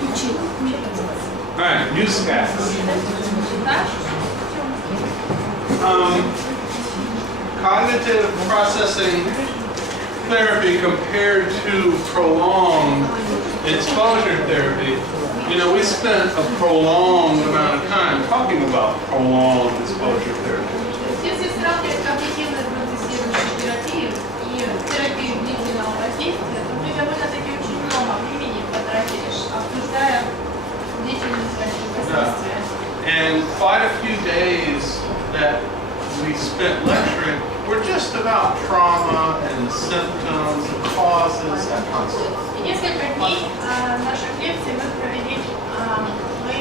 All right, newscasts. Cognitive processing therapy compared to prolonged exposure therapy. You know, we spent a prolonged amount of time talking about prolonged exposure therapy. Если сравнивать когнитивную процессирующую терапию и терапию длительного воздействия, то мы довольно-таки очень много времени потратили, обсуждая длительную терапию воздействия. And quite a few days that we spent lecturing were just about trauma and symptoms and causes, that kind of stuff. И несколько дней наших лекций мы провели, мы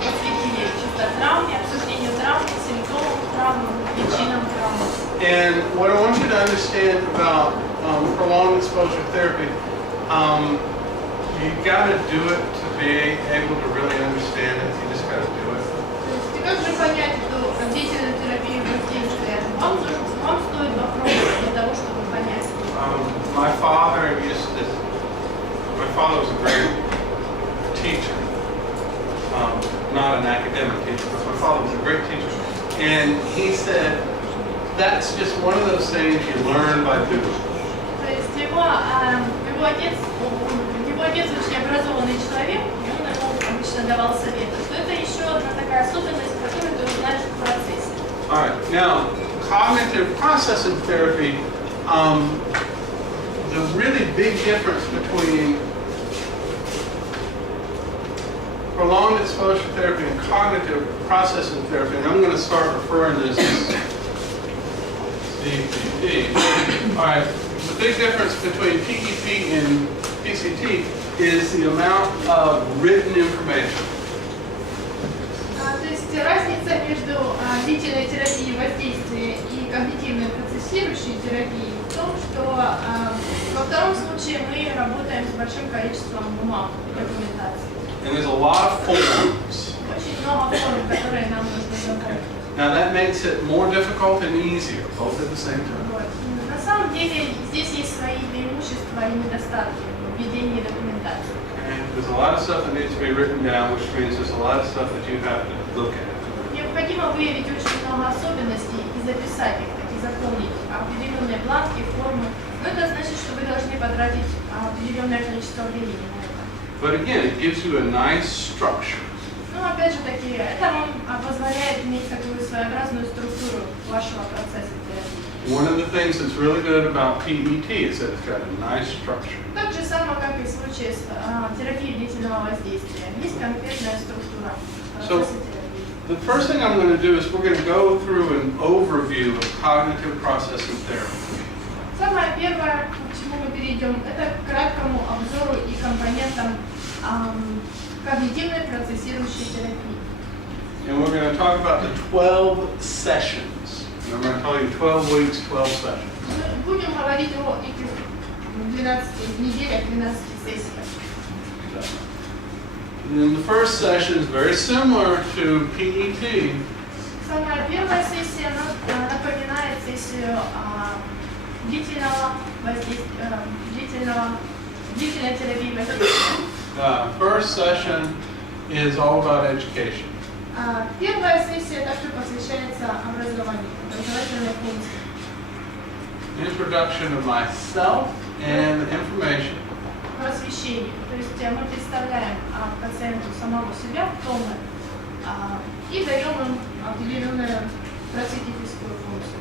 посвятили чисто травме, обсуждению травмы, симптомов травмы, причинам травмы. And what I want you to understand about prolonged exposure therapy, you got to do it to be able to really understand it. You just got to do it. И как же понять эту длительную терапию воздействия? Вам стоит попробовать для того, чтобы понять. My father was a great teacher, not an academic teacher, but my father was a great teacher. And he said, that's just one of those things you learn by doing. То есть его отец очень образованный человек, и он ему обычно давал советы. Что это еще одна такая особенность, которую ты узнаешь в процессе. All right, now cognitive processing therapy, the really big difference between prolonged exposure therapy and cognitive processing therapy, and I'm going to start referring to this as CPT. All right, the big difference between PEP and PCT is the amount of written information. То есть разница между длительной терапией воздействия и когнитивной процессирующей терапией в том, что во втором случае мы работаем с большим количеством бумаг и документации. And there's a lot of forms. Очень много форм, которые нам нужно заполнить. Now that makes it more difficult and easier, both at the same time. Вот. На самом деле здесь есть свои преимущества и недостатки в введении документации. And there's a lot of stuff that needs to be written down, which means there's a lot of stuff that you have to look at. Необходимо выявить очень много особенностей и записать их, и заполнить определенные бланки, формы. Но это значит, что вы должны потратить определенное количество времени на это. But again, it gives you a nice structure. Ну, опять же таки, это вам позволяет иметь такую своеобразную структуру вашего процесса терапии. One of the things that's really good about PET is that it's got a nice structure. Так же самое, как и в случае с терапией длительного воздействия. Есть конкретная структура процесса терапии. The first thing I'm going to do is we're going to go through an overview of cognitive processing therapy. Самое первое, к чему мы перейдем, это к краткому обзору и компонентам когнитивной процессирующей терапии. And we're going to talk about the 12 sessions. And I'm going to tell you 12 weeks, 12 sessions. Мы будем говорить о этих 12 неделях, 12 сессиях. And then the first session is very similar to PET. Самая первая сессия напоминает сессию длительной терапии воздействия. First session is all about education. Первая сессия также посвящается образованию, образовательной функции. Introduction of myself and information. Просвещение. То есть мы представляем пациенту самого себя в полном и даем им определенную просветительскую функцию.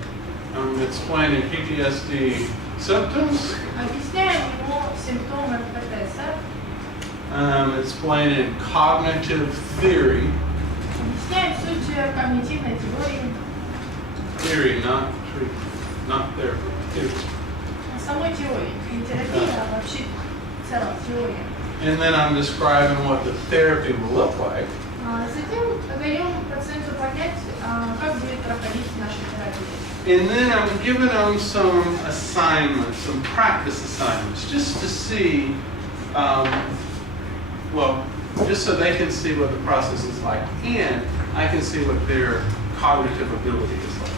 I'm explaining PTSD symptoms. Объясняем ему симптомы ПТСР. Explaining cognitive theory. Объясняем суть когнитивной теории. Theory, not therapy. Theory. Самой теории. Не терапия, а вообще целая теория. And then I'm describing what the therapy will look like. Затем даем пациенту понять, как будет проходить наша терапия. And then I'm giving them some assignments, some practice assignments, just to see, just so they can see what the process is like, and I can see what their cognitive ability is like.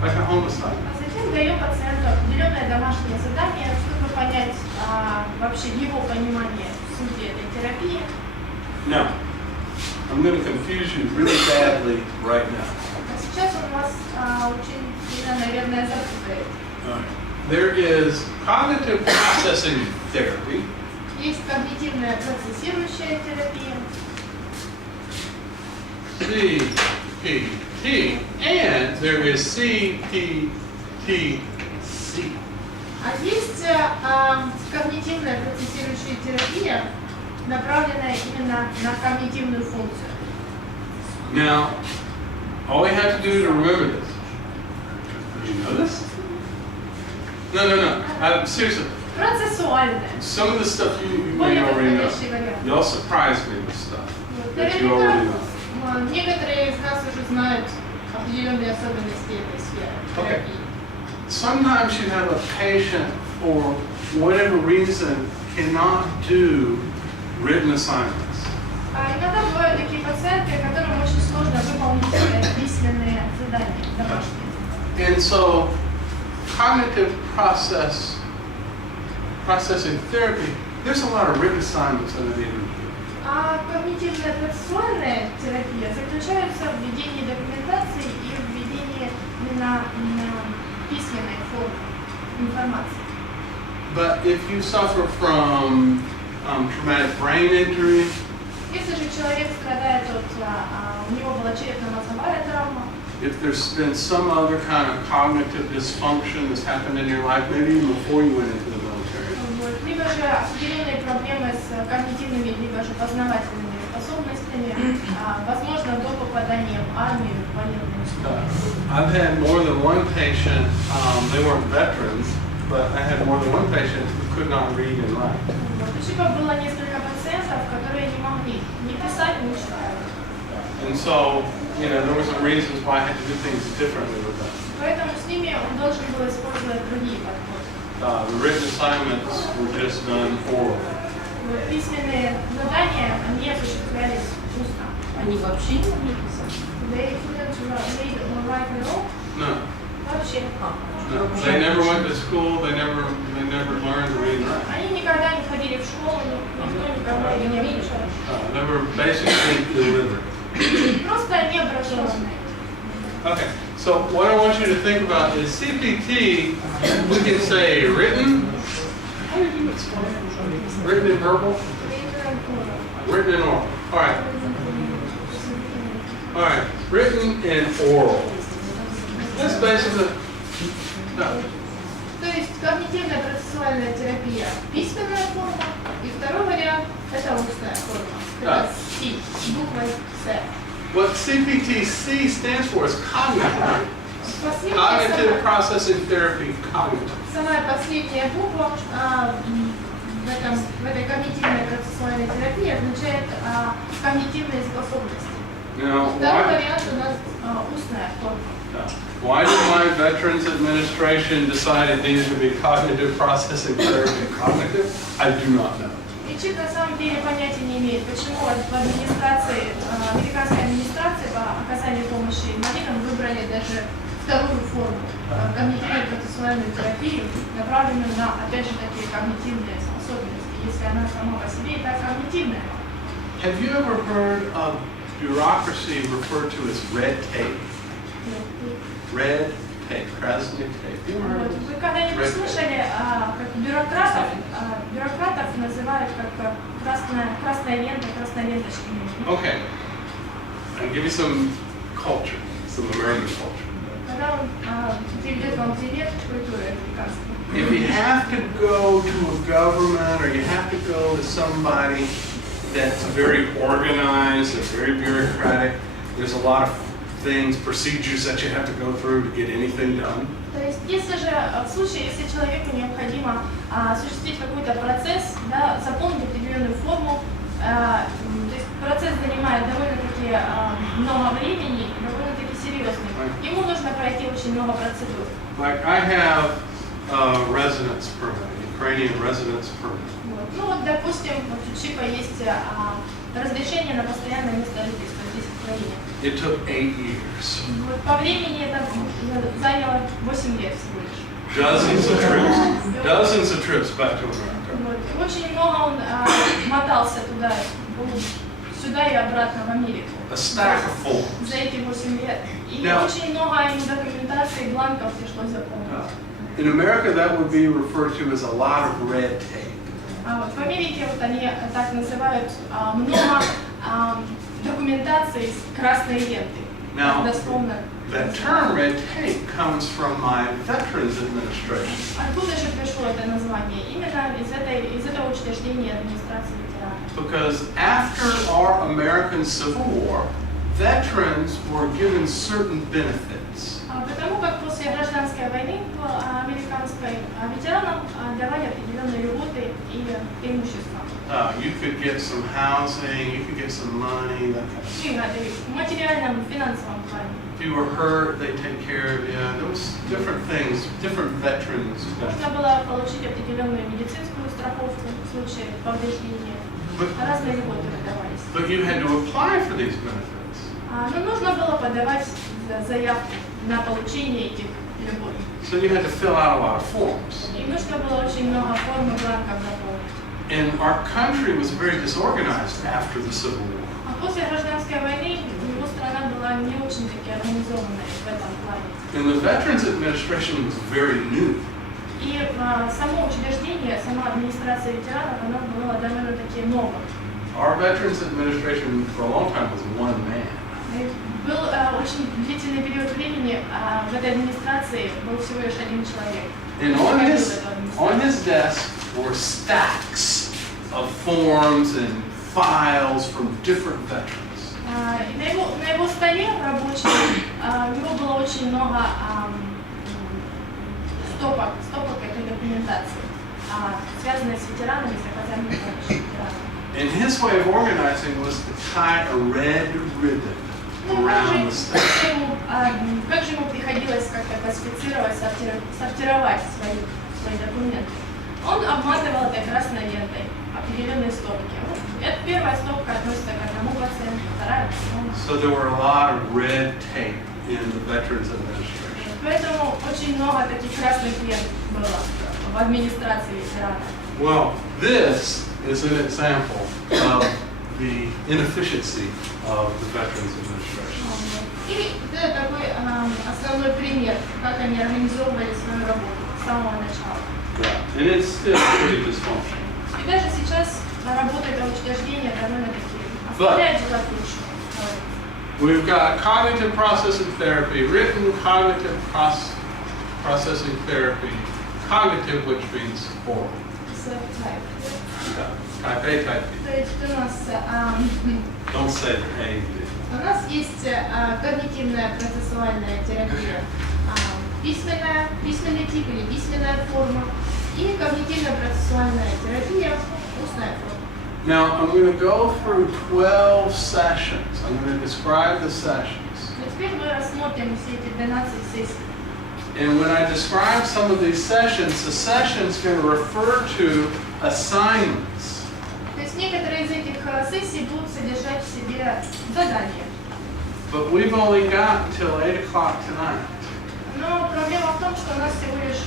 Like a home assignment. А затем даем пациенту определенное домашнее задание, чтобы понять вообще его понимание сути этой терапии. Now, I'm going to confuse you really badly right now. А сейчас он вас очень сильно, наверное, запутает. There is cognitive processing therapy. Есть когнитивная процессирующая терапия, CPT, and there is CPTC. а есть когнитивная процессирующая терапия, направленная именно на когнитивную функцию. Now, all we have to do to remember this. Do you know this? No. Seriously. Процессуальная. Some of the stuff you may Более already know. подходящий вариант. Y'all surprised me with stuff that you already know. Некоторые из нас уже знают определенные особенности этой сферы терапии. Sometimes you have a patient, for whatever reason, cannot do written assignments. А иногда бывают такие пациенты, которым очень сложно выполнить письменные задания домашние. And so, cognitive processing therapy, there's a lot of written assignments that I need to do. А когнитивная процессуальная терапия заключается в введении документации и в введении именно письменной формы информации. But if you suffer from traumatic brain injury, Если же человек страдает у него была черепно-мозговая травма, if there's been some other kind of cognitive dysfunction that's happened in your life, maybe even before you went into the military, либо же определенные проблемы с когнитивными, либо же познавательными способностями, возможно, до попадания в армию, в военную службу. I've had more than one patient, they weren't veterans, but I had more than one patient who could not read and write. У Чипа было несколько пациентов, которые не могли ни писать, ни читать. And so, there were some reasons why I had to do things differently with them. Поэтому с ними он должен был использовать другие подходы. The written assignments were just done orally. Письменные задания, они осуществлялись устно. Они вообще не умеют писать? They couldn't read or write at all. No. Вообще. No. They never went to school, they never learned to read and write. Они никогда не ходили в школу, никто никогда их не обучал. They were basically illiterate. Просто необразованные. Okay, so what I want you to think about is CPT, we can say written, how do you explain it? Written and verbal? Written and oral. All right, written and oral. That's basically, no. То есть когнитивная процессуальная терапия – письменная форма, и второй вариант – это устная форма. Это С, буквой С. What CPTC stands for is cognitive. Cognitive processing therapy, cognitive. Самая последняя буква в этой когнитивной процессуальной терапии означает когнитивные способности. Now, Второй вариант у нас устная форма. why did my Veterans Administration decide it needed to be cognitive processing therapy? Cognitive? I do not know. И ЧИП на самом деле понятия не имеет, почему в администрации, американской администрации по оказанию помощи инвалидам выбрали даже вторую форму, когнитивную процессуальную терапию, направленную на, опять же, такие когнитивные способности, если она сама по себе и так когнитивная. Have you ever heard of bureaucracy referred to as red tape? Red tape, красный tape. You ever heard of Вы this? когда-нибудь слышали, как бюрократов называют как красная лента, красная ленточка? Okay. I'll give you some culture, some American culture. Когда он перейдет вам привет культуры американской. If you have to go to a government or you have to go to somebody that's very organized, that's very bureaucratic, there's a lot of things, procedures that you have to go through to get anything done. То есть, если же в случае, если человеку необходимо осуществить какой-то процесс, да, заполнить определенную форму, то есть процесс занимает довольно-таки много времени, довольно-таки серьезный. Ему нужно пройти очень много процедур. Like I have a residence permit, Ukrainian residence permit. Вот. Ну вот, допустим, вот у ЧИПа есть разрешение на постоянное место жительства здесь в Украине. It took 8 years. Вот, по времени это заняло 8 лет всего лишь. Dozens of trips back to America. Вот. Очень много он мотал добирался туда, сюда и обратно в Америку. A stack of forms. За эти 8 лет. И Yeah. очень много ему документации, бланков пришлось заполнить. In America, that would be referred to as a lot of red tape. А вот в Америке вот они так называют много документации с красной ленты. Now, Дословно. that term red tape comes from my Veterans Administration. Откуда же пришло это название? Именно из этого учреждения администрации ветеранов. Because after our American Civil War, veterans were given certain benefits. Потому как после гражданской войны американской ветеранам давали определенные льготы и преимущества. You could get some housing, you could get some money, that kind of stuff. Выгоды в материальном, финансовом плане. If you were hurt, they'd take care of you. There was different things, different veterans. Можно было получить определенную медицинскую страховку в случае повреждения. Разные льготы выдавались. But you had to apply for these benefits. Но нужно было подавать заявку на получение этих льгот. So you had to fill out a lot of forms. И нужно было очень много форм и бланков заполнить. And our country was very disorganized after the Civil War. А после гражданской войны его страна была не очень-таки организованной в этом плане. And the Veterans Administration was very new. И само учреждение, сама администрация ветеранов, она была довольно-таки новой. Our Veterans Administration for a long time was one man. Был очень длительный период времени, в этой администрации был всего лишь один человек. And on his desk were stacks of forms and files from different veterans. И на его столе рабочем у него было очень много стопок этой документации, связанной с ветеранами, с оказанием помощи ветеранам. And his way of organizing was to tie a red ribbon around the stack. Как же ему приходилось как-то классифицировать, сортировать свои документы? Он обматывал этой красной лентой определенные стопки. Первая стопка относится к одному пациенту, вторая к другому. So there were a lot of red tape in the Veterans Administration. Поэтому очень много таких красных лент было в администрации ветеранов. Well, this is an example of the inefficiency of the Veterans Administration. И это такой основной пример, как они организовывали свою работу с самого начала. Yeah. And it's still pretty dysfunctional. И даже сейчас работа этого учреждения довольно-таки оставляет желать лучшего. We've got cognitive processing therapy, written cognitive processing therapy, cognitive, which means oral. Type A, type B. То есть у нас Don't say A, B. У нас есть когнитивная процессуальная терапия, письменный тип или письменная форма, и когнитивно-процессуальная терапия, устная форма. Now, I'm going to go through 12 sessions. I'm going to describe the sessions. Теперь мы рассмотрим все эти 12 сессий. And when I describe some of these sessions, the session's going to refer to assignments. То есть некоторые из этих сессий будут содержать в себе задания. But we've only got until 8 o'clock tonight. Но проблема в том, что у нас всего лишь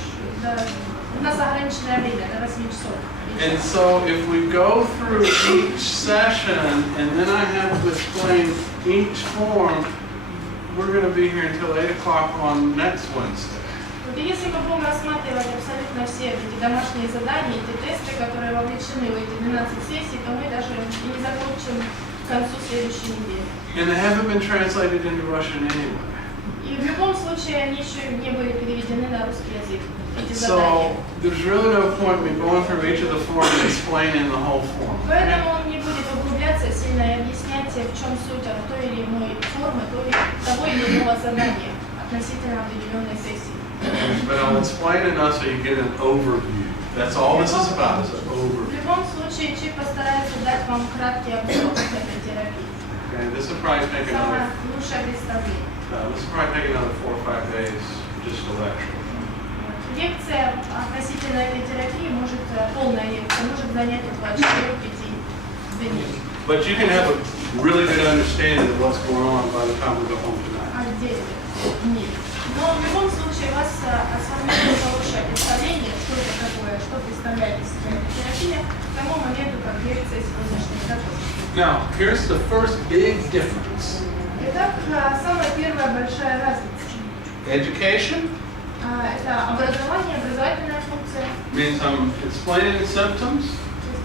у нас ограниченное время до 8 часов. And so if we go through each session and then I have to explain each form, we're going to be here until 8 o'clock on next Wednesday. Вот и если мы будем рассматривать абсолютно все эти домашние задания, эти тесты, которые вовлечены в эти 12 сессий, то мы даже и не закончим к концу следующей недели. And they haven't been translated into Russian anyway. И в любом случае они еще не были переведены на русский язык, эти So задания. there's really no point in me going through each of the forms and explaining the whole form. Поэтому он не будет углубляться сильно и объяснять, в чем суть той или иной формы, того или иного задания относительно определенной сессии. But I'll explain enough so you get an overview. That's all this is about, is an В overview. любом случае, Чип постарается дать вам краткий обзор этой терапии. Okay, this will probably take Самое another, лучшее представление. this will probably take another 4 or 5 days just to lecture. Лекция относительно этой терапии полная лекция может занять около 4-5 дней. But you can have a really good understanding of what's going on by the time we go home tonight. Отдельных дней. Но в любом случае у вас сформируется хорошее представление, что что это такое, что представляет из себя эта терапия, к тому моменту, как лекция сегодняшняя закончится. Now, here's the first big difference. Итак, самая первая большая разница. Education Это образование, образовательная функция. means I'm explaining symptoms,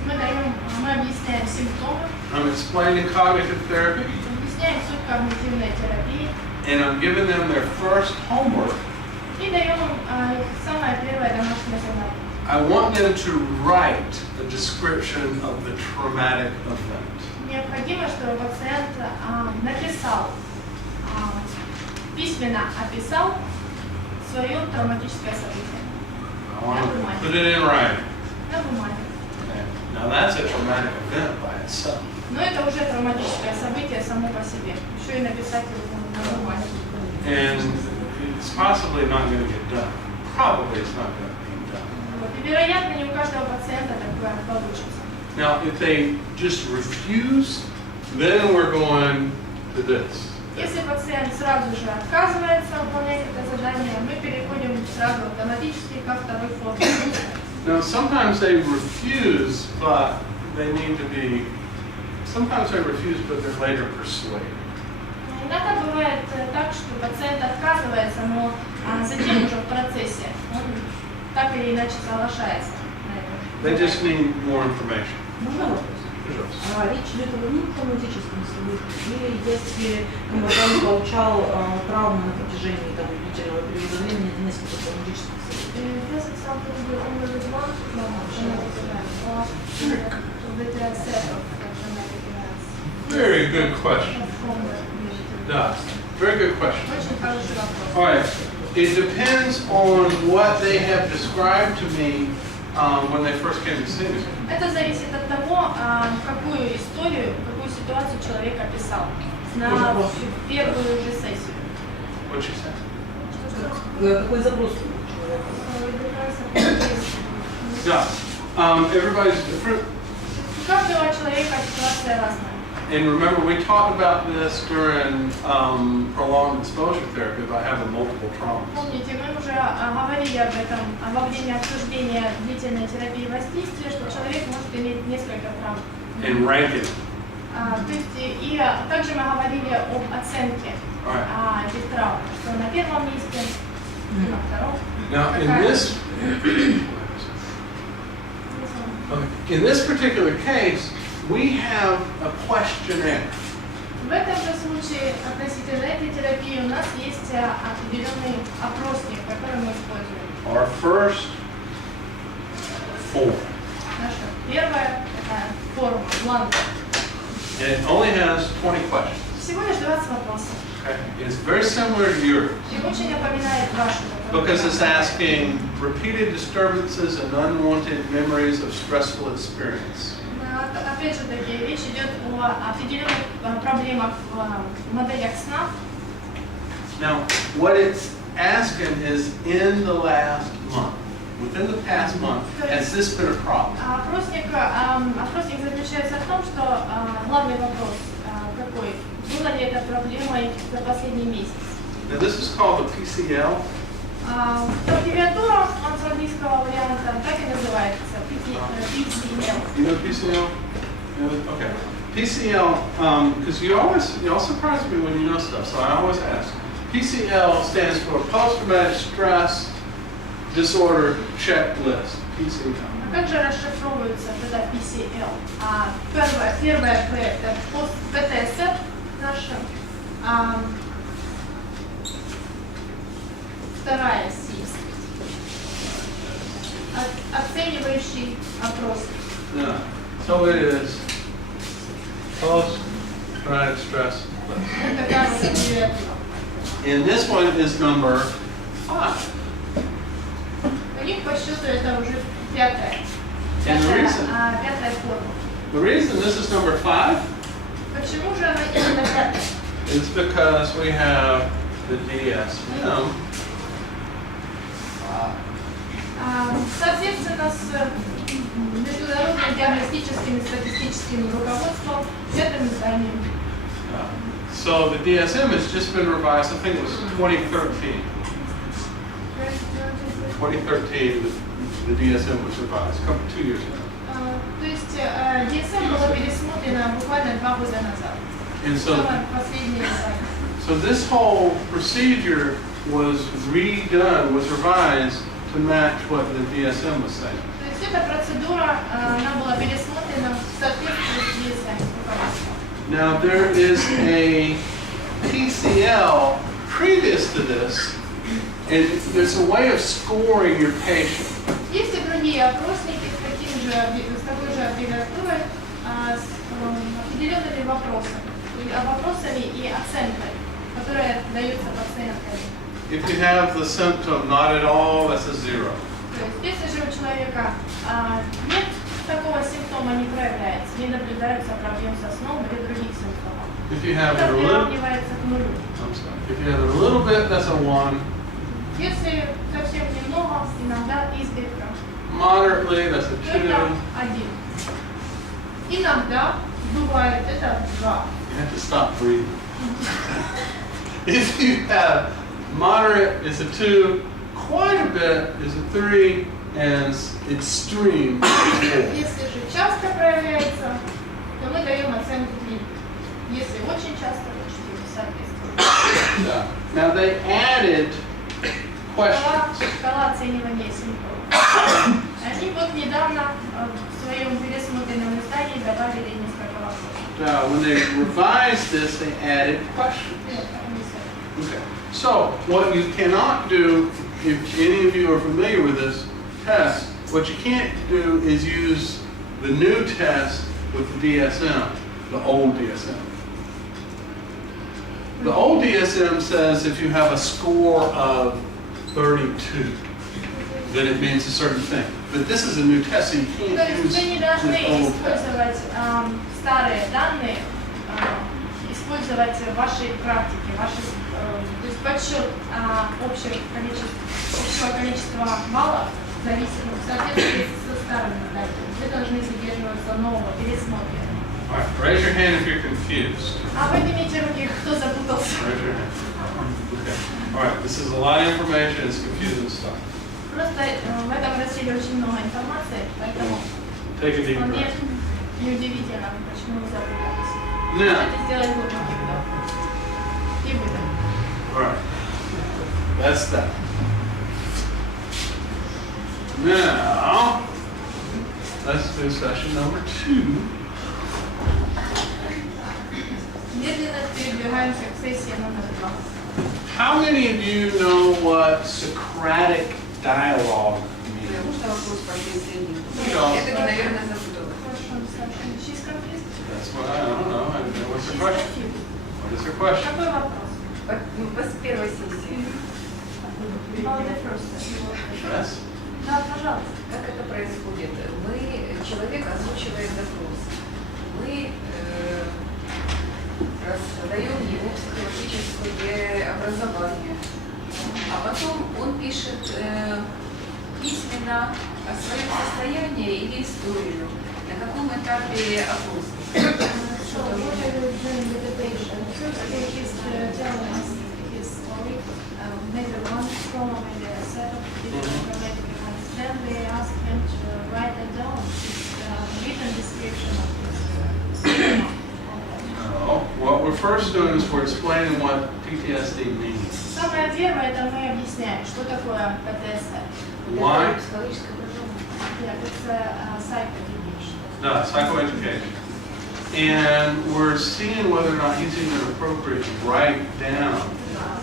То есть мы объясняем симптомы, I'm explaining cognitive therapy, объясняем суть когнитивной терапии and I'm giving them their first homework. и даем им их самое первое домашнее задание. I want them to write a description of the traumatic event. Необходимо, чтобы пациент написал, письменно описал свое травматическое событие I want to put it in writing. на бумаге. Okay. Now that's a traumatic event by itself. Но это уже травматическое событие само по себе. Еще и написать его на бумаге. And it's possibly not going to get done. Probably it's not going to be done. Вот. И вероятно, не у каждого пациента такое получится. Now, if they just refuse, then we're going to this. Если пациент сразу же отказывается выполнять это задание, мы переходим сразу автоматически ко второй форме. Now, sometimes they refuse, but they need to be, sometimes they refuse, but they're later persuaded. Иногда бывает так, что пациент отказывается, но затем уже в процессе он так или иначе соглашается на это. They just need more information. Можно вопрос? Пожалуйста. Речь идет о травматическом событии, или если комбатант получал травму на протяжении длительного периода времени, это несколько травматических событий. Very good question. Yeah, very good question. Очень хороший вопрос. All right. It depends on what they have described to me when they first came to see me. Это зависит от того, какую историю, какую ситуацию человек описал на первую же сессию. What you said? Какой запрос у человека? Yeah. Everybody's different. У каждого человека ситуация разная. And remember, we talked about this during prolonged exposure therapy about having multiple traumas. Помните, мы уже говорили об этом во время обсуждения длительной терапии воздействия, что человек может иметь несколько травм. And ranking. То есть, и также мы говорили об оценке этих травм, что на первом месте, на втором. Now, in this particular case, we have a questionnaire. В этом же случае относительно этой терапии у нас есть определенный опросник, который мы используем. Our first form. Наша первая такая форма, бланк. And it only has 20 questions. Всего лишь 20 вопросов. Okay? It's very similar to yours И очень напоминает вашу. because it's asking repeated disturbances and unwanted memories of stressful experience. Опять же таки, речь идет о определенных проблемах в моделях сна. Now, what it's asking is in the last month, within the past month, has this been a problem? Опросник заключается в том, что главный вопрос какой? Была ли это проблемой за последний месяц? Now, this is called the PCL. Аббревиатура от английского варианта так и называется PTSD. You know PCL? Yeah, okay. PCL, because you all surprise me when you know stuff, so I always ask. PCL stands for Post-Traumatic Stress Disorder Checklist. PCL. Как же расшифровывается тогда PCL? Первое P это PTSD наша. Вторая C. Оценивающий опрос. Yeah. So it is Post-Traumatic Stress List. Это как раз аббревиатура. And this one is number 5. У них по счету это уже пятая форма. The reason this is number 5 Почему же она именно пятая? is because we have the DSM. Соответственно, с международным диагностическим и статистическим руководством пятым изданием. So the DSM has just been revised, I think it was 2013. 2013, the DSM was revised, 2 years ago. То есть DSM было пересмотрено буквально 2 года назад. And Самое последнее издание. so this whole procedure was redone, was revised to match what the DSM was saying. То есть эта процедура, она была пересмотрена в соответствии с DSM. Now there is a PCL previous to this, and there's a way of scoring your patient. Есть и другие опросники с такой же аббревиатурой, с определенными вопросами и оценкой, которые даются пациентам. If you have the symptom not at all, that's a 0. То есть если же у человека нет такого симптома, не проявляется, не наблюдаются проблем со сном или других симптомов, If you have это it a little, приравнивается к нулю. I'm sorry. If you have it a little bit, that's a 1. Если совсем немного, иногда изредка, Moderately, that's a то 2. это 1. Иногда бывает это 2. You have to stop breathing. If you have moderate, it's a 2. Quite a bit is a 3, and extreme is 4. Если же часто проявляется, то мы даем оценку 3. Если очень часто, то 4, соответственно. Yeah. Now they added questions. Шкала оценивания симптомов. Они вот недавно в своем пересмотренном издании добавили несколько вопросов. When they revised this, they added questions. Okay. So what you cannot do, if any of you are familiar with this test, what you can't do is use the new test with the DSM, the old DSM. The old DSM says if you have a score of 32, then it means a certain thing. But this is a new test, so you То can't есть use вы не должны the old test. использовать старые данные, использовать в вашей практике, то есть подсчет общего количества баллов зависит в соответствии со старыми данными. Вы должны придерживаться нового, пересмотренного. All right, raise your hand if you're confused. А поднимите руки, кто запутался. Raise your hand. Okay. All right, this is a lot of information, it's confusing stuff. Просто в этом разделе очень много информации, поэтому Take a deep вполне breath. неудивительно, почему вы запутались. Now, Можете сделать глубокий вдох и выдох. all right, that's that. Now, let's do session number 2. Медленно передвигаемся к сессии номер 2. How many of you know what Socratic Dialogue means? Можно вопрос по PTSD? Да. Я таки, наверное, запуталась. She's confused. That's what I don't know. What's the question? What is the question? Какой вопрос? По первой сессии. About the first session. Yes. Да, пожалуйста. Как это происходит? Человек озвучивает запрос. Мы раздаем его психологическое образование. А потом он пишет письменно о своем состоянии или историю, на каком этапе опроса. So what are you doing with the patient? First he's telling us his story, maybe one trauma, maybe a set of different traumatic events. Then we ask him to write it down, his written description of his No. What we're first doing is we're explaining what PTSD means. Самое первое, это мы объясняем, что такое ПТСД. Why? Психологическое образование. Yeah, it's a psychoeducation. No, psychoeducation. And we're seeing whether or not he's even appropriate to write down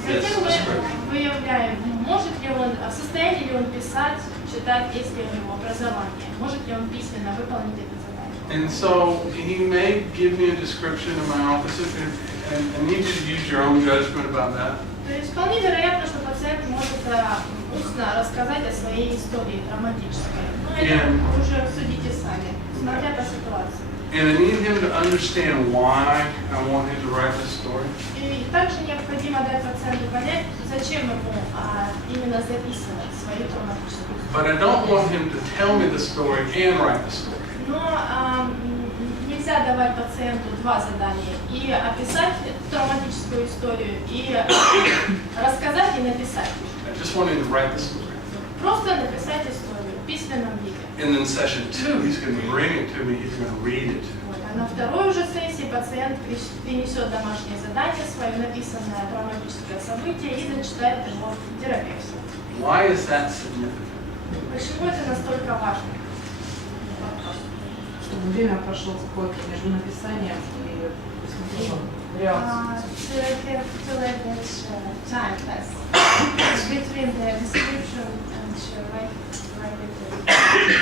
this Затем мы description. выявляем, может ли он, в состоянии ли он писать, читать, есть ли у него образование, может ли он письменно выполнить это задание. And so he may give me a description of my office, and I need you to use your own judgment about that. То есть вполне вероятно, что пациент может устно рассказать о своей истории травматической. Но это уже судите сами, смотря по ситуации. And I need him to understand why I want him to write this story. И также необходимо дать пациенту понять, зачем ему именно записывать свою травматическую историю. But I don't want him to tell me the story and write the story. Но нельзя давать пациенту два задания: и описать эту травматическую историю, и рассказать и написать. I just want him to write the story. просто написать историю в письменном виде. And then session 2, he's going to bring it to me, he's going to read it to me. Вот. А на второй уже сессии пациент принесет домашнее задание, свое написанное травматическое событие и зачитает его терапевту. Why is that significant? Почему это настолько важно? Чтобы время прошло какое-то между написанием и посмотрением реакции. To let that time pass between the description and write it.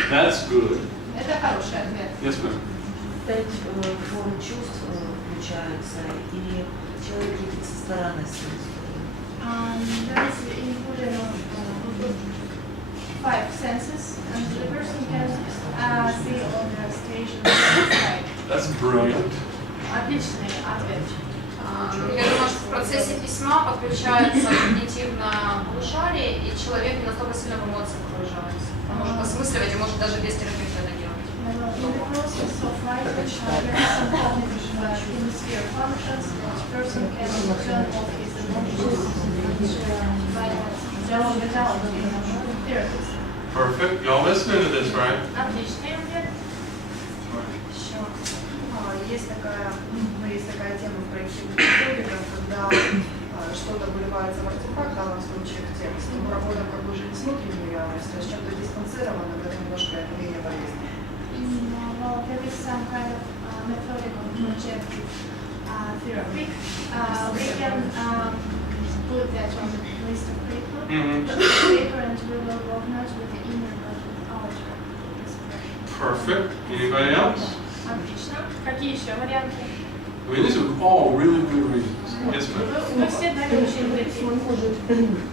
That's good. Это хороший ответ. Yes, ma'am. 5 форм чувств включаются, и человек видит со стороны свою историю. There is included 5 senses, and the person can see on the stage on the side. That's brilliant. Отличный ответ. Я думаю, что в процессе письма подключается когнитивное полушарие, и человек не настолько сильно в эмоциях погружается. Он может осмысливать и может даже без терапевта это делать. In the process of writing, there is some cognitive hemisphere functions. Each person can turn off his emotions and write without the therapist. Perfect. Y'all listening to this, right? Отличный ответ. Еще есть такая тема в проекте методика, когда что-то выливается в артефакт, в данном случае в текст. Мы работаем как бы уже не с внутренней реальностью, а с чем-то дистанцированным, это немножко менее болезненно. Well, there is some kind of methodic or projective therapy. We can put that on the list of paper, and we will organize with the inner and outer. Perfect. Anybody else? Отлично. Какие еще варианты? I mean, these are all really good reasons. Yes, ma'am. Вы все дали очень Он длительные. может,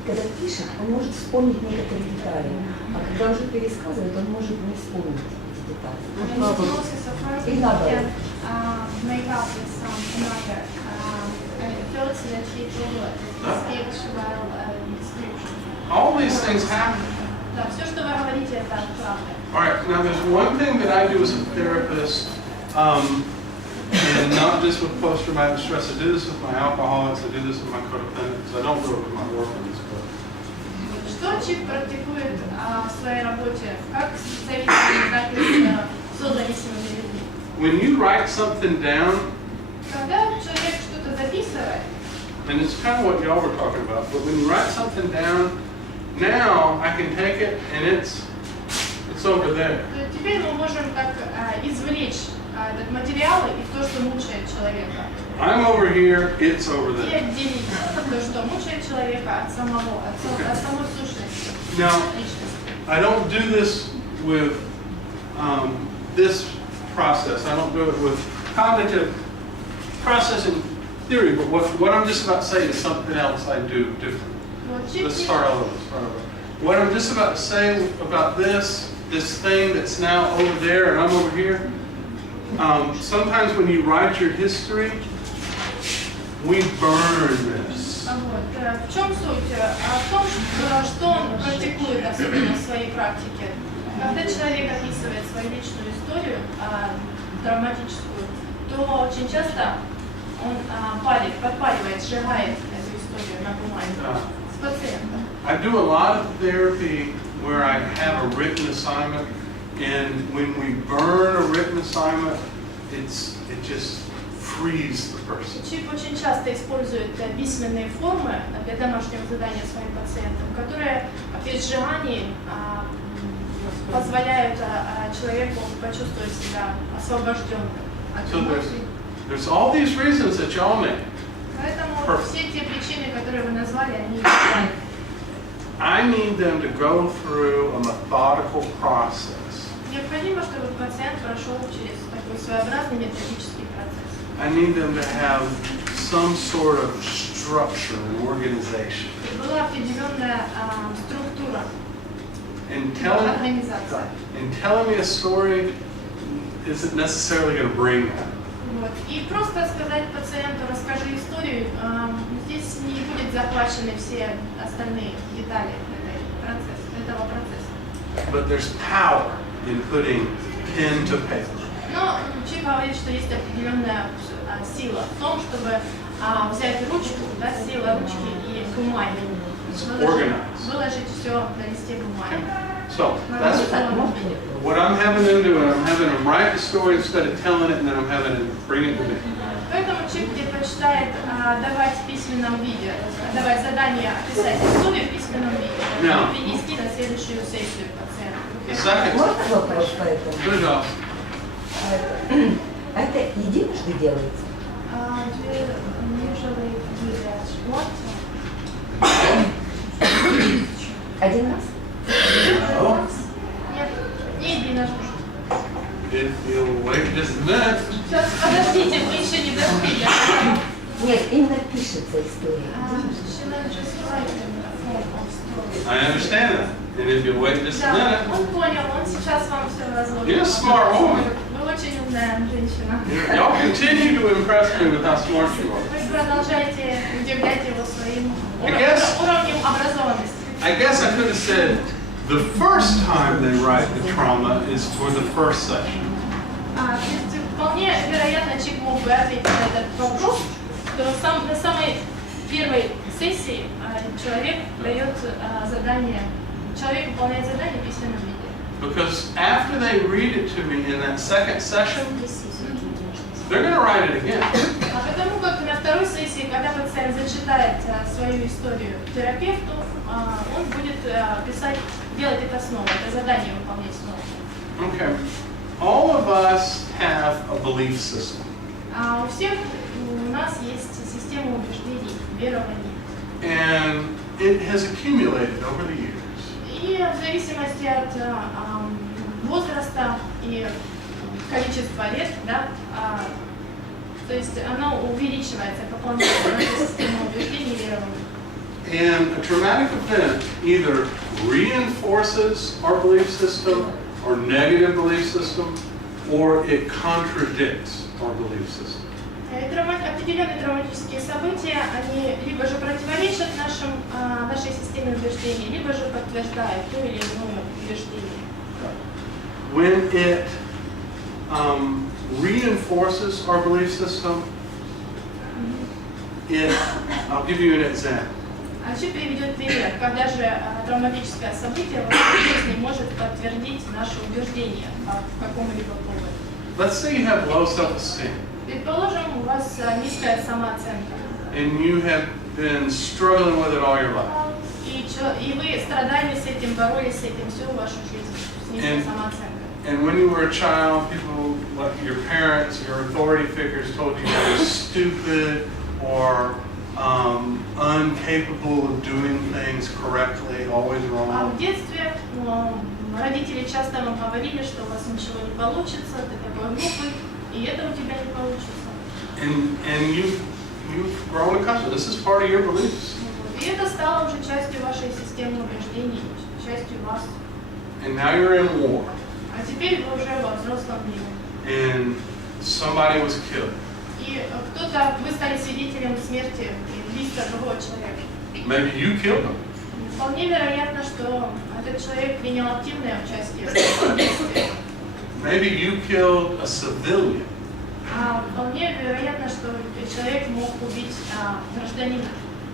когда пишет, он может вспомнить некоторые детали, а когда уже пересказывает, он может не вспомнить эти детали. In the process of writing, we can make up with some another thoughts that he told speech while description. All these things happen. Да, все, что вы говорите, это правда. All right. Now, there's one thing that I do as a therapist, and not just with post-traumatic stress. I do this with my alcoholics. I do this with my codependents. I don't do it with my orphans, but Что Чип практикует в своей работе, как с зависимыми, так и с созависимыми людьми? when you write something down, Когда человек что-то записывает, and it's kind of what y'all were talking about, but when you write something down, now I can take it and it's over there. то теперь мы можем так извлечь этот материал и то, что мучает человека, I'm over here, it's over и there. отделить то, что мучает человека от самой сущности. Now, Личности. I don't do this with this process. I don't do it with cognitive processing theory, but what I'm just about to say is something else I do different. Вот Чип Let's start all over. What I'm just about to say about this thing that's now over there and I'm over here, sometimes when you write your history, we burn this. Вот. В чем суть? В том, что он практикует особенно в своей практике. Когда человек описывает свою личную историю, травматическую, то очень часто он подпаливает, сжигает эту историю на бумаге с пациентом. I do a lot of therapy where I have a written assignment, and when we burn a written assignment, it just frees the person. Чип очень часто использует письменные формы для домашнего задания своим пациентам, которые при сжигании позволяют человеку почувствовать себя освобожденным от So эмоций. there's all these reasons that y'all make. Поэтому все те причины, которые вы назвали, они правильны. I need them to go through a methodical process. Необходимо, чтобы пациент прошел через такой своеобразный методический процесс. I need them to have some sort of structure and organization. Была определенная структура, And telling me a story isn't necessarily going to bring that. Вот. И просто сказать пациенту, расскажи историю, здесь не будет захвачены все остальные детали этого процесса. But there's power in putting pen to paper. Но Чип говорит, что есть определенная сила в том, чтобы взять ручку, да, сила ручки и бумаги, It's organized. Выложить все на листе бумаги. So that's what I'm having them do. I'm having them write the story instead of telling it, and then I'm having them bring it to me. Поэтому человек предпочитает давать в письменном виде, давать задание описать историю в письменном виде, и принести на следующую сессию пациента. Можно вопрос по этому? Good job. А это единожды делается? Один раз? Нет, не единожды. If you'll wait just a minute. Сейчас, подождите, мы еще не дошли. Нет, именно пишется история. I understand that. And if you'll wait just a minute. Он понял, он сейчас вам все разложит. You're a smart woman. Вы очень умная женщина. Y'all continue to impress me with how smart you are. Вы продолжаете удивлять его своим guess- уровнем образованности. I guess I could have said the first time they write the trauma is for the first session. То есть вполне вероятно, человек мог бы ответить на этот вопрос, что на самой первой сессии человек дает задание, человек выполняет задание в письменном виде. Because after they read it to me in that second session, they're going to write it again. А потому как на второй сессии, когда пациент зачитает свою историю терапевту, он будет писать, делать это снова, это задание выполнять снова. Okay. All of us have a belief system. У всех у нас есть система убеждений, верований. And it has accumulated over the years. И в зависимости от возраста и количества лет, да, то есть оно увеличивается, пополняется наша система убеждений и верований. And a traumatic event either reinforces our belief system or negative belief system, or it contradicts our belief system. Определенные травматические события, они либо же противоречат нашей системе убеждений, либо же подтверждают то или иное убеждение. When it reinforces our belief system, I'll give you an example. Человек приведет пример, когда же травматическое событие в вашей жизни может подтвердить наше убеждение по какому-либо поводу. Let's say you have low self-esteem. Предположим, у вас низкая самооценка. And you have been struggling with it all your life. И вы страдали с этим, боролись с этим всю вашу жизнь, с низкой самооценкой. And when you were a child, people like your parents, your authority figures told you you were stupid or incapable of doing things correctly, always wrong. В детстве родители часто вам говорили, что у вас ничего не получится, ты такой глупый, и это у тебя не получится. And you've grown accustomed. This is part of your beliefs. И это стало уже частью вашей системы убеждений, частью вас. And now you're in war. А теперь вы уже во взрослом мире. And somebody was killed. И вы стали свидетелем смерти и убийства другого человека. Maybe you killed him. Вполне вероятно, что этот человек принял активное участие в убийстве. Maybe you killed a civilian. Вполне вероятно, что человек мог убить гражданина.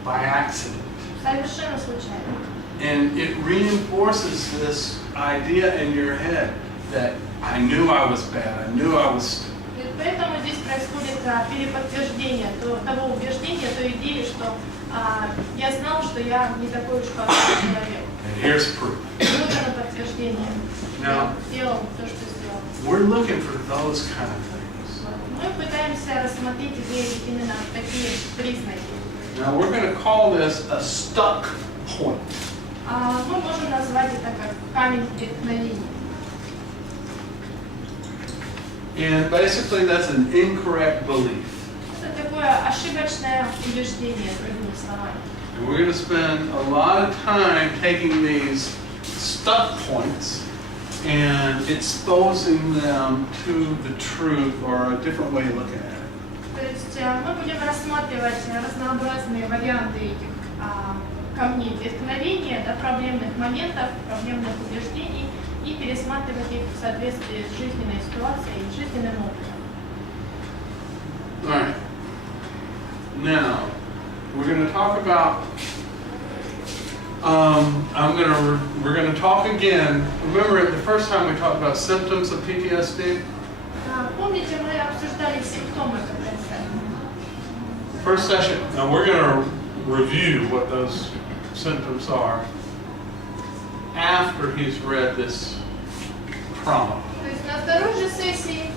By accident. Совершенно случайно. And it reinforces this idea in your head that I knew I was bad, I knew I was stupid. Поэтому здесь происходит переподтверждение того убеждения, той идеи, что я знал, что я не такой уж хороший человек. And here's proof. Вот оно подтверждение. Now, Я сделал то, что сделал. we're looking for those kind of things. Мы пытаемся рассмотреть и выявить именно такие признаки. Now we're going to call this a stuck point. Мы можем назвать это как камень преткновения. And basically that's an incorrect belief. Это такое ошибочное убеждение, другими словами. And we're going to spend a lot of time taking these stuck points and exposing them to the truth or a different way of looking at it. То есть мы будем рассматривать разнообразные варианты этих камней преткновения, проблемных моментов, проблемных убеждений и пересматривать их в соответствии с жизненной ситуацией и жизненным опытом. All right. Now, we're going to talk about we're gonna talk again. Remember the first time we talked about symptoms of PTSD? Помните, мы обсуждали симптомы ПТСД? First session. Now we're gonna review what those symptoms are after he's read this trauma. То есть на второй же сессии,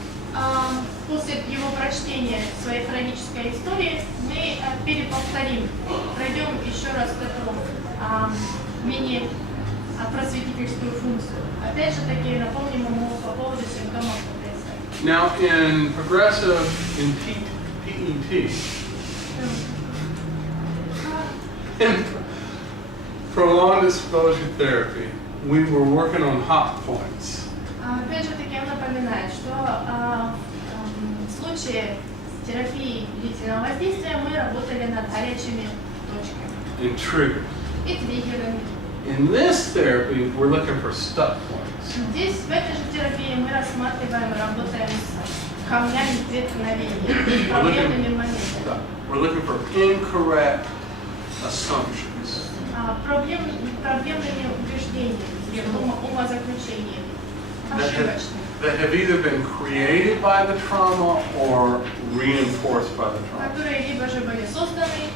после его прочтения своей трагической истории, мы переповторим, пройдем еще раз эту мини-просветительскую функцию. Опять же таки напомним ему по поводу симптомов ПТСД. Now in progressive, in PET, in prolonged exposure therapy, we were working on hot points. Опять же таки он напоминает, что в случае терапии длительного воздействия мы работали над горячими точками And triggers. и триггерами. In this therapy, we're looking for stuck points. Здесь, в этой же терапии, мы рассматриваем и работаем с камнями преткновения, проблемными моментами. We're looking for incorrect assumptions. Проблемными убеждениями, умозаключениями, ошибочными. That have either been created by the trauma or reinforced by the trauma. Которые либо же были созданы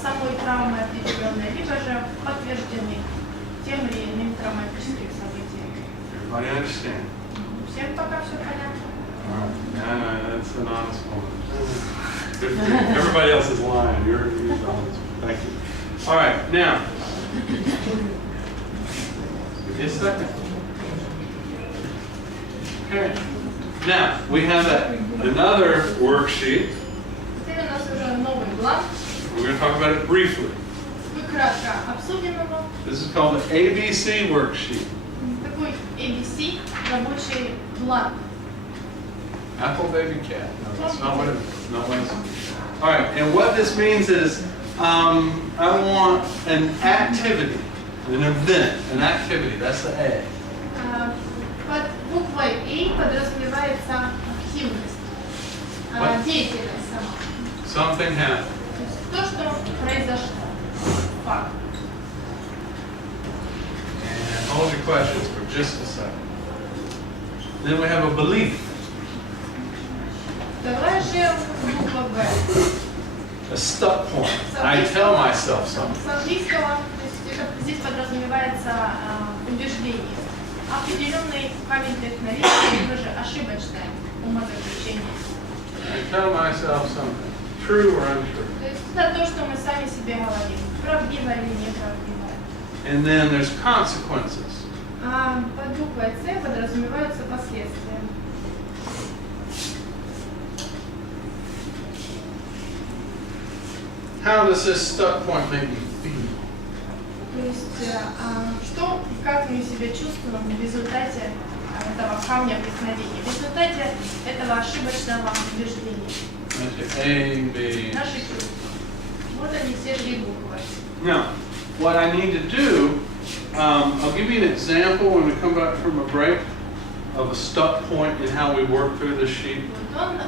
самой травмой определенной, либо же подтверждены тем или иным травматическим событием. Everybody understand? Всем пока все понятно? All right. That's an honest woman. Good for you. Everybody else is lying. You're honest. Thank you. All right. Now, give me a second. Okay. Now, we have another worksheet. Теперь у нас уже новый бланк. We're going to talk about it briefly. Мы кратко обсудим его. This is called the ABC worksheet. Такой ABC рабочий бланк. Apple, baby, cat. No, that's not what it is. Not what it is. All right, and what this means is I want an activity, an event, an activity. That's the A. Под буквой A подразумевается активность, деятельность сама. Something happened. То есть то, что произошло. Факт. And hold your questions for just a second. Then we have a belief. Вторая же буква B. A stuck point. I tell myself something. С английского, то есть здесь подразумевается убеждение. Определенный камень вдохновения, либо же ошибочное умозаключение. I tell myself something. True or untrue. То есть это то, что мы сами себе говорим. Правдиво или неправдиво. And then there's consequences. Под буквой С подразумеваются последствия. How does this stuck point make me feel? То есть, что, как мы себя чувствуем в результате этого камня вдохновения, в результате этого ошибочного убеждения. That's A, B. Наши чувства. Вот они все три буквы. Now, what I need to do, I'll give you an example when we come back from a break of a stuck point and how we work through this sheet. Вот он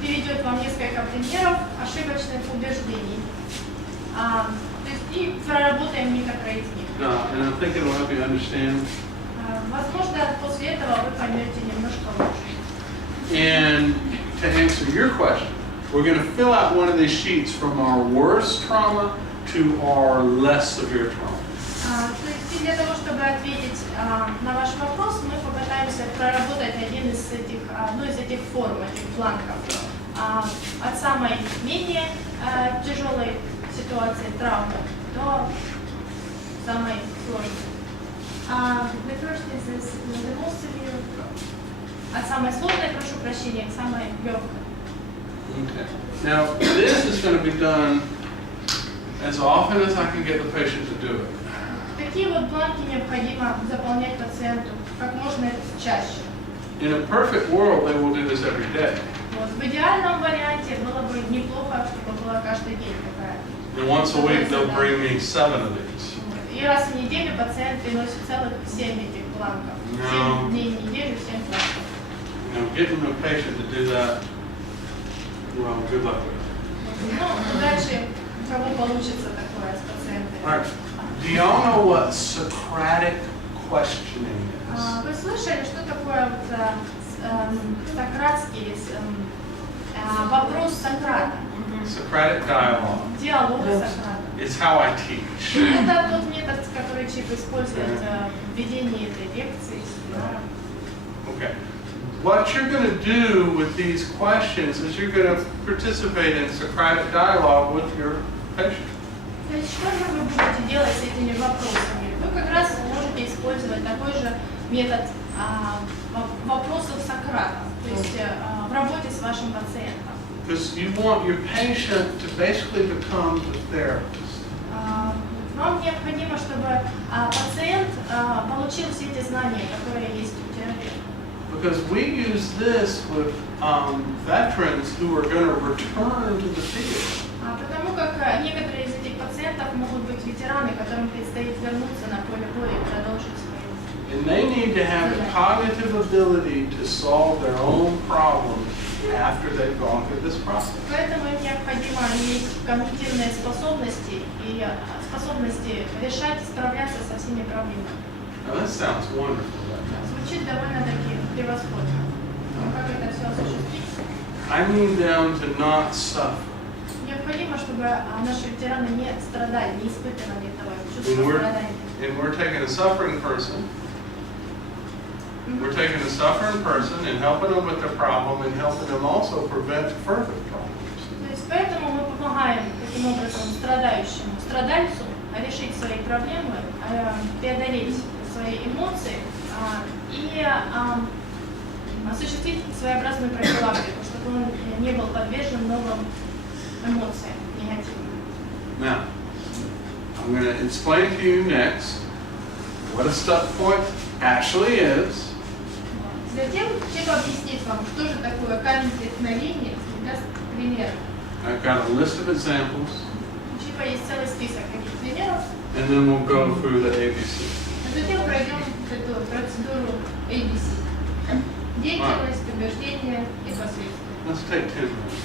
приведет вам несколько примеров ошибочных убеждений. То есть и проработаем некоторые из них. And I think it'll help you understand. Возможно, после этого вы поймете немножко лучше. And to answer your question, we're going to fill out one of these sheets from our worst trauma to our less severe trauma. То есть для того, чтобы ответить на ваш вопрос, мы попытаемся проработать одну из этих форм, этих бланков. От самой менее тяжелой ситуации, травмы, до самой сложной. The first is the most severe. От самой сложной, прошу прощения, к самой легкой. Okay. Now, this is going to be done as often as I can get the patient to do it. Такие вот бланки необходимо заполнять пациенту как можно чаще. In a perfect world, they will do this every day. Вот. В идеальном варианте было бы неплохо, чтобы было каждый день такая. And once a week, they'll bring me 7 of these. И раз в неделю пациент приносит целых 7 этих бланков. 7 дней в неделю, 7 бланков. You know, getting a patient to do that, well, good luck with it. Ну, удачи, у кого получится такое с пациентами. All right. Do y'all know what Socratic questioning is? Вы слышали, что такое вот, сократский вопрос Сократа? Socratic Dialogue. Диалог Сократа. It's how I teach. Это тот метод, который Чип использует в ведении этой лекции. Okay. What you're going to do with these questions is you're going to participate in Socratic Dialogue with your patient. То есть что же вы будете делать с этими вопросами? Вы как раз можете использовать такой же метод вопросов Сократа, то есть в работе с вашим пациентом. Because you want your patient to basically become the therapist. Вам необходимо, чтобы пациент получил все эти знания, которые есть у терапевта. Because we use this with veterans who are going to return to the field. Потому как некоторые из этих пациентов могут быть ветераны, которым предстоит вернуться на поле боя и продолжить свою. And they need to have the cognitive ability to solve their own problems after they've gone through this process. Поэтому им необходимо иметь когнитивные способности и способности решать, справляться со всеми проблемами. Now that sounds wonderful. Звучит довольно-таки превосходно. Но как это все осуществить? I need them to not suffer. Необходимо, чтобы наши ветераны не страдали, не испытывали этого чувства And страдания. we're taking a suffering person. We're taking a suffering person and helping them with their problem and helping them also prevent further problems. То есть поэтому мы помогаем таким образом страдальцу решить свои проблемы, преодолеть свои эмоции и осуществить своеобразную профилактику, чтобы он не был подвержен новым эмоциям негативным. Now, I'm going to explain to you next what a stuck point actually is. Затем Чип объяснит вам, что же такое камень преткновения, и даст пример. I've got a list of examples, У Чипа есть целый список таких примеров. and then we'll go through the ABC. Затем пройдем эту процедуру ABC. Деятельность, убеждение и последствия. Let's take 10 minutes.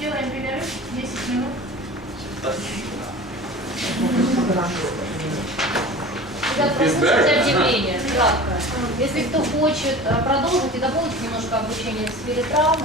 Делаем перерыв 10 минут. Ребят, прослушайте объявление, кратко. Если кто хочет продолжить и дополнить немножко обучение в сфере травм,